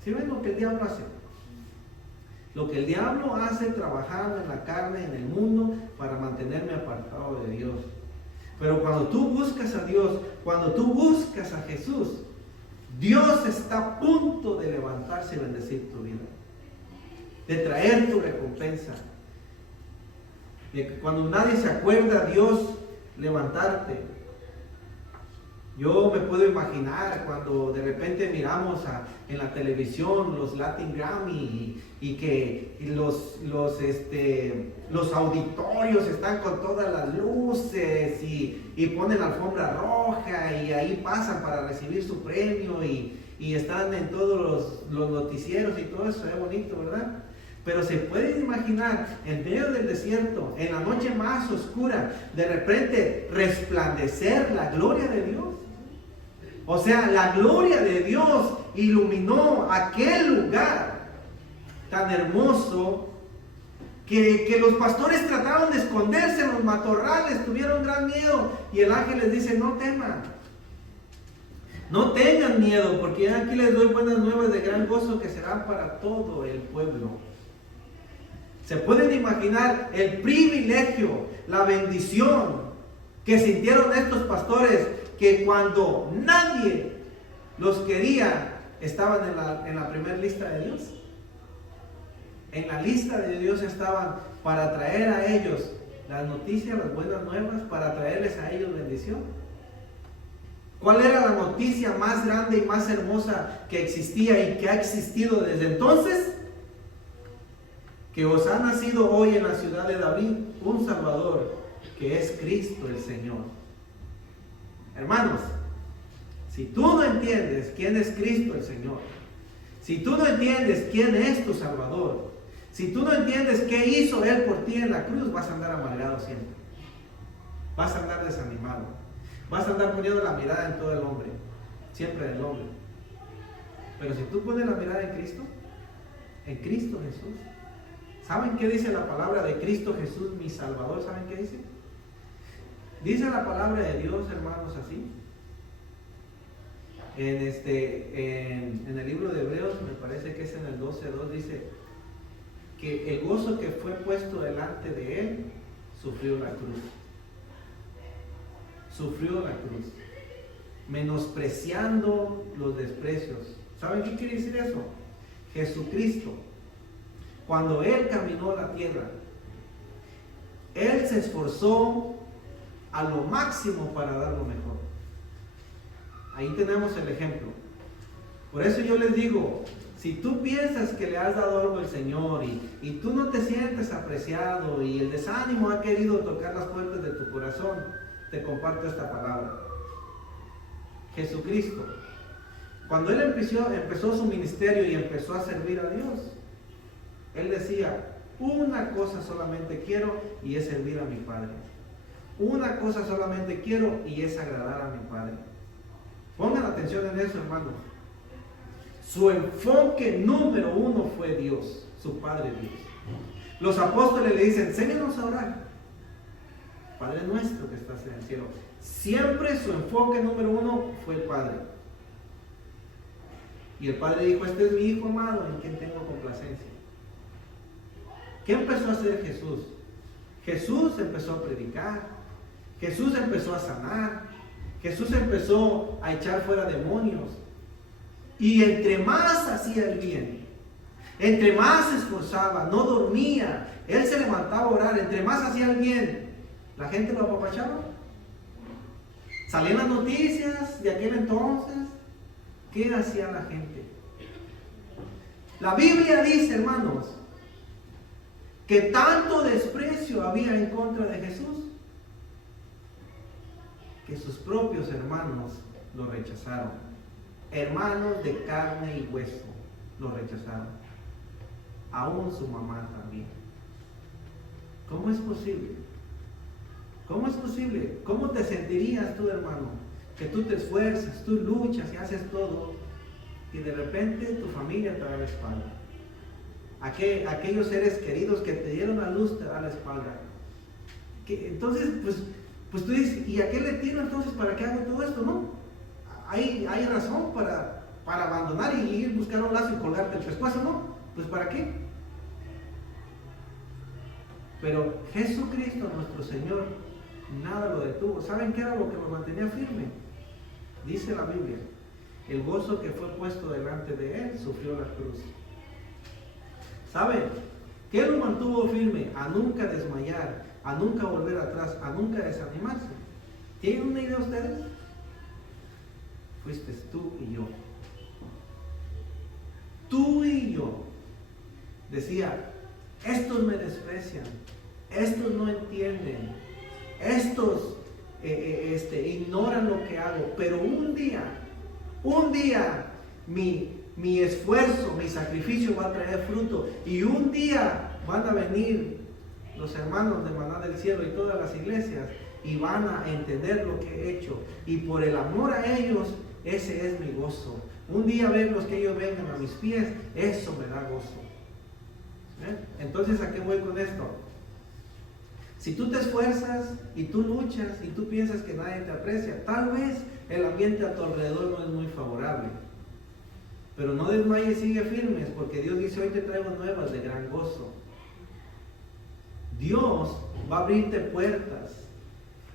¿Sí ven lo que el diablo hace? Lo que el diablo hace trabajando en la carne, en el mundo, para mantenerme apartado de Dios. Pero cuando tú buscas a Dios, cuando tú buscas a Jesús, Dios está a punto de levantarse y bendecir tu vida, de traer tu recompensa, de que cuando nadie se acuerda, Dios levantarte. Yo me puedo imaginar cuando de repente miramos en la televisión los Latin Grammy y que los auditorios están con todas las luces y ponen alfombra roja y ahí pasan para recibir su premio y están en todos los noticieros y todo eso, es bonito, ¿verdad? Pero se pueden imaginar en medio del desierto, en la noche más oscura, de repente resplandecer la gloria de Dios. O sea, la gloria de Dios iluminó aquel lugar tan hermoso que los pastores trataron de esconderse en los matorrales, tuvieron gran miedo. Y el ángel les dice, no teman, no tengan miedo, porque aquí les doy buenas nuevas de gran gozo que serán para todo el pueblo. Se pueden imaginar el privilegio, la bendición que sintieron estos pastores, que cuando nadie los quería, estaban en la primera lista de Dios. En la lista de Dios estaban para traer a ellos las noticias, las buenas nuevas, para traerles a ellos bendición. ¿Cuál era la noticia más grande y más hermosa que existía y que ha existido desde entonces? Que os ha nacido hoy en la ciudad de David un Salvador, que es Cristo el Señor. Hermanos, si tú no entiendes quién es Cristo el Señor, si tú no entiendes quién es tu Salvador, si tú no entiendes qué hizo Él por ti en la cruz, vas a andar amargado siempre. Vas a andar desanimado. Vas a andar poniendo la mirada en todo el hombre, siempre en el hombre. Pero si tú pones la mirada en Cristo Jesús, ¿saben qué dice la palabra de Cristo Jesús, mi Salvador? ¿Saben qué dice? Dice la palabra de Dios, hermanos, así. En el libro de Hebreos, me parece que es en el 12:2, dice que el gozo que fue puesto delante de Él, sufrió la cruz. Sufrió la cruz, menospreciando los desprecios. ¿Saben qué quiere decir eso? Jesucristo, cuando Él caminó la tierra, Él se esforzó a lo máximo para dar lo mejor. Ahí tenemos el ejemplo. Por eso yo les digo, si tú piensas que le has dado algo al Señor y tú no te sientes apreciado y el desánimo ha querido tocar las puertas de tu corazón, te comparto esta palabra. Jesucristo, cuando Él empezó su ministerio y empezó a servir a Dios, Él decía, una cosa solamente quiero y es servir a mi Padre. Una cosa solamente quiero y es agradar a mi Padre. Pongan atención en eso, hermanos. Su enfoque número uno fue Dios, su Padre Dios. Los apóstoles le dicen, enséñanos a orar. Padre nuestro que estás en el cielo. Siempre su enfoque número uno fue el Padre. Y el Padre dijo, este es mi Hijo amado en quien tengo complacencia. ¿Qué empezó a hacer Jesús? Jesús empezó a predicar. Jesús empezó a sanar. Jesús empezó a echar fuera demonios. Y entre más hacía el bien, entre más se esforzaba, no dormía, Él se levantaba a orar, entre más hacía el bien, la gente lo apapachaba. Salían las noticias de aquel entonces. ¿Qué hacía la gente? La Biblia dice, hermanos, que tanto desprecio había en contra de Jesús, que sus propios hermanos lo rechazaron. Hermanos de carne y hueso lo rechazaron. Aún su mamá también. ¿Cómo es posible? ¿Cómo es posible? ¿Cómo te sentirías tú, hermano? Que tú te esfuerzas, tú luchas y haces todo, y de repente tu familia te da la espalda. Aquellos seres queridos que te dieron a luz te dan la espalda. Entonces, pues tú dices, ¿y a qué le tiro entonces? ¿Para qué hago todo esto? No. Hay razón para abandonar y ir a buscar un lazo y colgarte el pescuezo, ¿no? Pues ¿para qué? Pero Jesucristo, nuestro Señor, nada lo detuvo. ¿Saben qué era lo que lo mantenía firme? Dice la Biblia, el gozo que fue puesto delante de él sufrió la cruz. ¿Saben? ¿Qué lo mantuvo firme? A nunca desmayar, a nunca volver atrás, a nunca desanimarse. ¿Tienen una idea ustedes? Fuiste tú y yo. Tú y yo. Decía, estos me desprecian, estos no entienden, estos ignoran lo que hago, pero un día mi esfuerzo, mi sacrificio va a traer fruto, y un día van a venir los hermanos de Maná del Cielo y todas las iglesias y van a entender lo que he hecho, y por el amor a ellos, ese es mi gozo. Un día verlos que ellos vengan a mis pies, eso me da gozo. Entonces, ¿a qué voy con esto? Si tú te esfuerzas y tú luchas y tú piensas que nadie te aprecia, tal vez el ambiente a tu alrededor no es muy favorable, pero no desmayes, sigue firmes, porque Dios dice, hoy te traigo nuevas de gran gozo. Dios va a abrirte puertas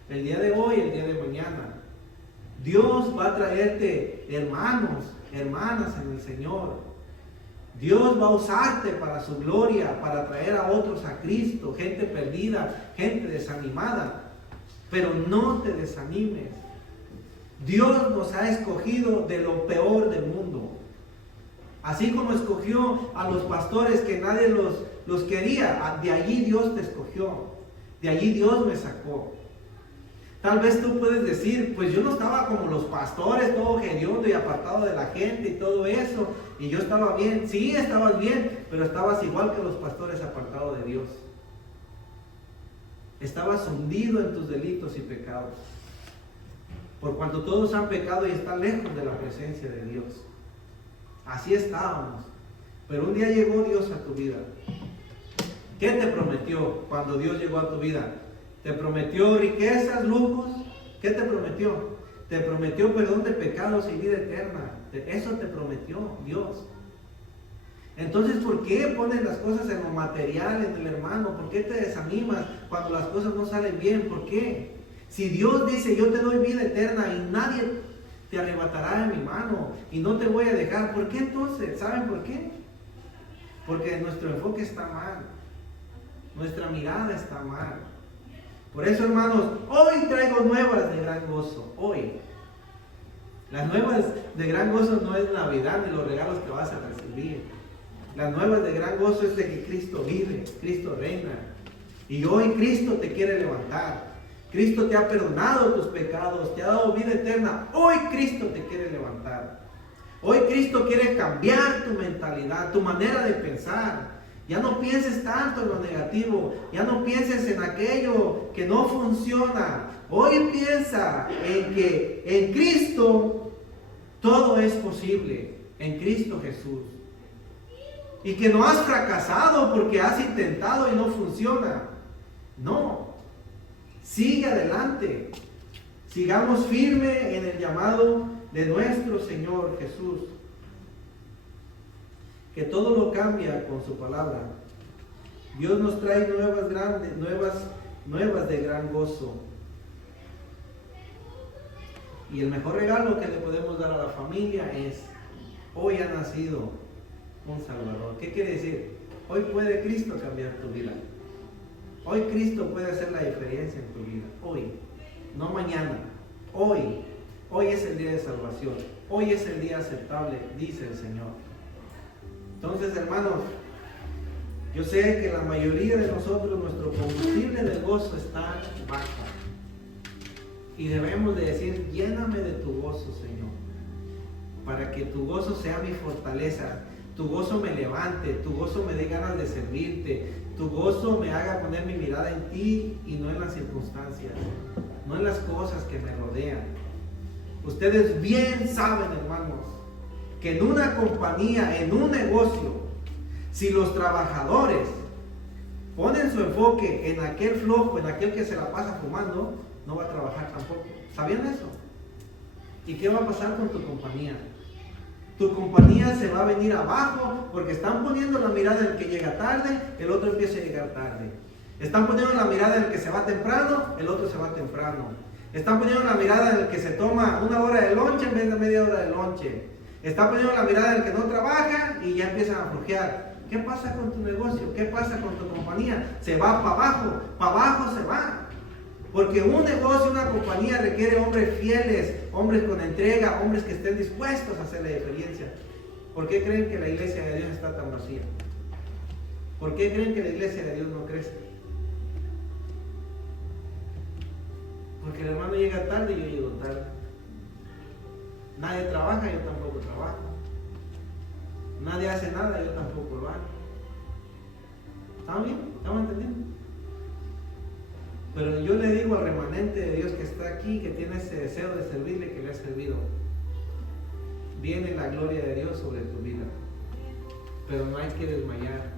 el día de hoy, el día de mañana. Dios va a traerte hermanos, hermanas en el Señor. Dios va a usarte para su gloria, para traer a otros a Cristo, gente perdida, gente desanimada. Pero no te desanimes. Dios nos ha escogido de lo peor del mundo. Así como escogió a los pastores que nadie los quería, de allí Dios te escogió. De allí Dios me sacó. Tal vez tú puedes decir, pues yo no estaba como los pastores, todo hediondo y apartado de la gente y todo eso, y yo estaba bien. Sí, estabas bien, pero estabas igual que los pastores, apartado de Dios. Estabas hundido en tus delitos y pecados, por cuanto todos han pecado y están lejos de la presencia de Dios. Así estábamos, pero un día llegó Dios a tu vida. ¿Qué te prometió cuando Dios llegó a tu vida? ¿Te prometió riquezas, lujos? ¿Qué te prometió? Te prometió perdón de pecados y vida eterna. Eso te prometió Dios. Entonces, ¿por qué pones las cosas en lo material, en el hermano? ¿Por qué te desanimas cuando las cosas no salen bien? ¿Por qué? Si Dios dice, yo te doy vida eterna y nadie te arrebatará de mi mano y no te voy a dejar, ¿por qué entonces? ¿Saben por qué? Porque nuestro enfoque está mal. Nuestra mirada está mal. Por eso, hermanos, hoy traigo nuevas de gran gozo. Hoy. Las nuevas de gran gozo no es Navidad ni los regalos que vas a recibir. Las nuevas de gran gozo es de que Cristo vive, Cristo reina. Y hoy Cristo te quiere levantar. Cristo te ha perdonado tus pecados, te ha dado vida eterna. Hoy Cristo te quiere levantar. Hoy Cristo quiere cambiar tu mentalidad, tu manera de pensar. Ya no pienses tanto en lo negativo, ya no pienses en aquello que no funciona. Hoy piensa en que en Cristo todo es posible, en Cristo Jesús. Y que no has fracasado porque has intentado y no funciona. No, sigue adelante. Sigamos firme en el llamado de nuestro Señor Jesús, que todo lo cambia con su palabra. Dios nos trae nuevas de gran gozo. Y el mejor regalo que le podemos dar a la familia es, hoy ha nacido un Salvador. ¿Qué quiere decir? Hoy puede Cristo cambiar tu vida. Hoy Cristo puede hacer la diferencia en tu vida. Hoy, no mañana. Hoy. Hoy es el día de salvación. Hoy es el día aceptable, dice el Señor. Entonces, hermanos, yo sé que la mayoría de nosotros, nuestro combustible de gozo está bajo. Y debemos de decir, lléname de tu gozo, Señor, para que tu gozo sea mi fortaleza, tu gozo me levante, tu gozo me dé ganas de servirte, tu gozo me haga poner mi mirada en ti y no en las circunstancias, no en las cosas que me rodean. Ustedes bien saben, hermanos, que en una compañía, en un negocio, si los trabajadores ponen su enfoque en aquel flojo, en aquel que se la pasa fumando, no va a trabajar tampoco. ¿Sabían eso? ¿Y qué va a pasar con tu compañía? Tu compañía se va a venir abajo porque están poniendo la mirada en el que llega tarde, el otro empieza a llegar tarde. Están poniendo la mirada en el que se va temprano, el otro se va temprano. Están poniendo la mirada en el que se toma 1 hora de lonche en vez de media hora de lonche. Están poniendo la mirada en el que no trabaja y ya empiezan a flojear. ¿Qué pasa con tu negocio? ¿Qué pasa con tu compañía? Se va para abajo se va. Porque un negocio, una compañía requiere hombres fieles, hombres con entrega, hombres que estén dispuestos a hacer la diferencia. ¿Por qué creen que la iglesia de Dios está tan vacía? ¿Por qué creen que la iglesia de Dios no crece? Porque el hermano llega tarde y yo llego tarde. Nadie trabaja, yo tampoco trabajo. Nadie hace nada, yo tampoco lo hago. ¿Estamos bien? ¿Estamos entendiendo? Pero yo le digo al remanente de Dios que está aquí, que tiene ese deseo de servirle, que le ha servido. Viene la gloria de Dios sobre tu vida. Pero no hay que desmayar.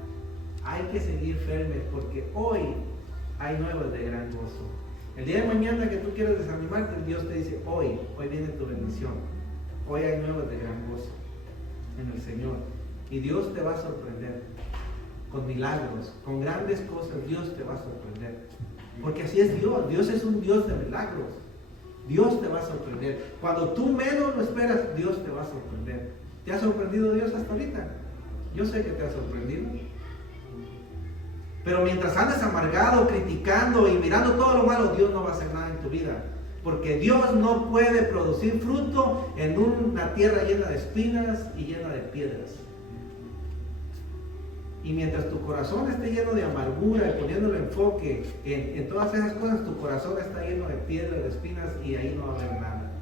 Hay que seguir firmes porque hoy hay nuevas de gran gozo. El día de mañana que tú quieras desanimarte, Dios te dice, hoy viene tu bendición. Hoy hay nuevas de gran gozo en el Señor. Y Dios te va a sorprender con milagros, con grandes cosas. Dios te va a sorprender. Porque así es Dios. Dios es un Dios de milagros. Dios te va a sorprender. Cuando tú menos lo esperas, Dios te va a sorprender. ¿Te ha sorprendido Dios hasta ahorita? Yo sé que te ha sorprendido. Pero mientras andes amargado, criticando y mirando todo lo malo, Dios no va a hacer nada en tu vida. Porque Dios no puede producir fruto en una tierra llena de espinas y llena de piedras. Y mientras tu corazón esté lleno de amargura y poniéndole enfoque en todas esas cosas, tu corazón está lleno de piedras, de espinas y ahí no va a haber nada.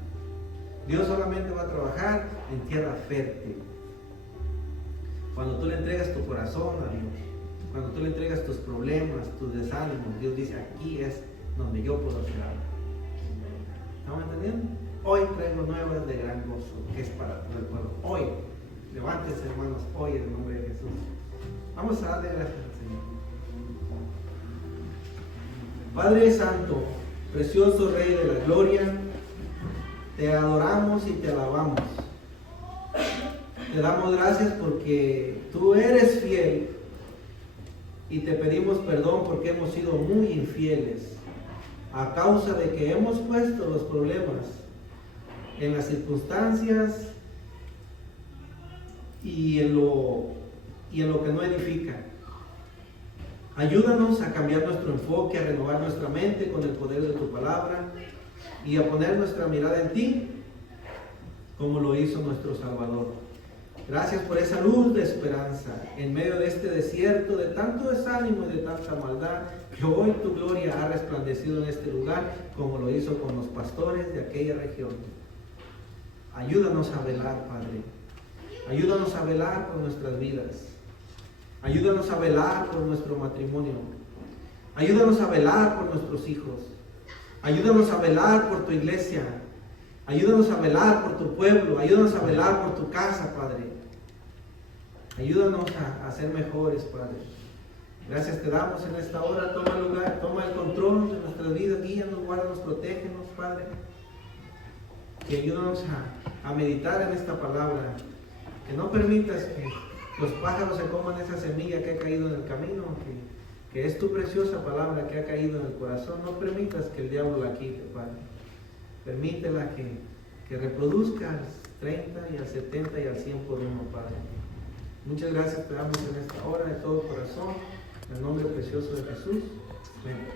Dios solamente va a trabajar en tierra fértil. Cuando tú le entregas tu corazón a Dios, cuando tú le entregas tus problemas, tus desánimos, Dios dice, aquí es donde yo puedo hacer algo. ¿Estamos entendiendo? Hoy traigo nuevas de gran gozo, que es para todo el pueblo. Hoy, levántense hermanos, hoy en el nombre de Jesús. Vamos a darle gracias al Señor. Padre Santo, precioso Rey de la Gloria, te adoramos y te alabamos. Te damos gracias porque tú eres fiel y te pedimos perdón porque hemos sido muy infieles a causa de que hemos puesto los problemas en las circunstancias y en lo que no edifica. Ayúdanos a cambiar nuestro enfoque, a renovar nuestra mente con el poder de tu palabra y a poner nuestra mirada en ti como lo hizo nuestro Salvador. Gracias por esa luz de esperanza en medio de este desierto de tanto desánimo y de tanta maldad, que hoy tu gloria ha resplandecido en este lugar como lo hizo con los pastores de aquella región. Ayúdanos a velar, Padre. Ayúdanos a velar por nuestras vidas. Ayúdanos a velar por nuestro matrimonio. Ayúdanos a velar por nuestros hijos. Ayúdanos a velar por tu iglesia. Ayúdanos a velar por tu pueblo. Ayúdanos a velar por tu casa, Padre. Ayúdanos a ser mejores, Padre. Gracias te damos en esta hora. Toma lugar, toma el control de nuestras vidas. Guíanos, guárdanos, protégenos, Padre. Y ayúdanos a meditar en esta palabra. Que no permitas que los pájaros se coman esa semilla que ha caído en el camino, que es tu preciosa palabra que ha caído en el corazón. No permitas que el diablo la quite, Padre. Permítela que reproduzca al 30 y al 70 y al 100 por uno, Padre. Muchas gracias te damos en esta hora de todo corazón, en el nombre precioso de Jesús. Amén.